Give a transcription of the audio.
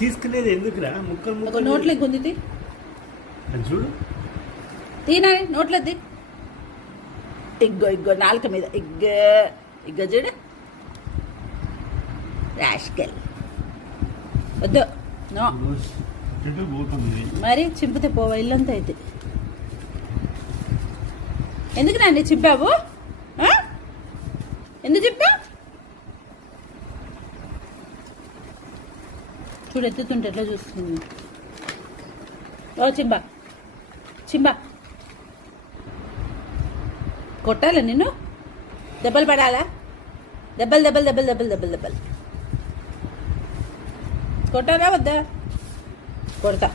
తీసుకునేది ఎందుకురా? ముక్కలు ఒక నోట్లో గుంజి చూడు, తీనా నోట్లో తీ. ఇగ్గో ఇగ్గో నాలుక మీద ఇగ్గో ఇగ్గో చూడు. రాష్కల్ వద్దు. నో మరి చింపితే పోవా ఇల్లంతా అయితే. ఎందుకు నాండి చింపావు? ఎందుకు చింపా? చూడు ఎత్తుతుంటే ఎట్లా చూస్తుంది. ఓ చింబా చింబా, కొట్టాలా నిన్ను? దెబ్బలు పడాలా? దెబ్బలు దెబ్బలు దెబ్బలు దెబ్బలు దెబ్బలు దెబ్బలు కొట్టాలా వద్దా? కొడతా.